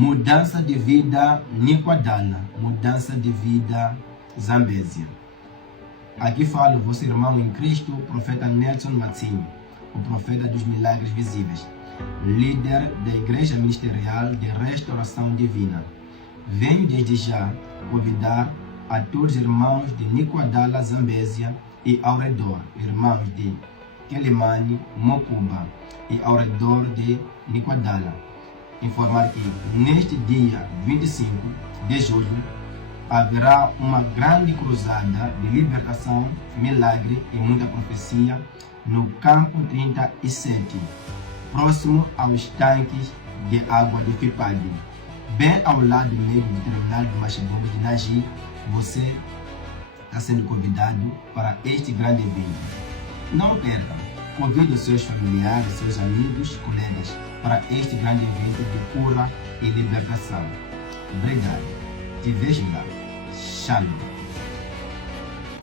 Mudança de vida Nikwadala, mudança de vida Zambésia. Aqui fala o vosso irmão em Cristo, o profeta Nelson Matsinho, o profeta dos milagres visíveis, líder da Igreja Ministerial de Restauração Divina. Venho desde já convidar a todos os irmãos de Nikwadala, Zambésia e ao redor, irmãos de Quelimane, Mocuba e ao redor de Nikwadala, informar que neste dia 25 de julho haverá uma grande cruzada de libertação, milagre e muita profecia no campo 37, próximo aos tanques de água de Fipadi, bem ao lado mesmo do terminal de Machibombo de Nagi. Você está sendo convidado para este grande evento. Não perca, convide os seus familiares, seus amigos, colegas para este grande evento de cura e libertação. Obrigado. Te vejo lá. Shalom.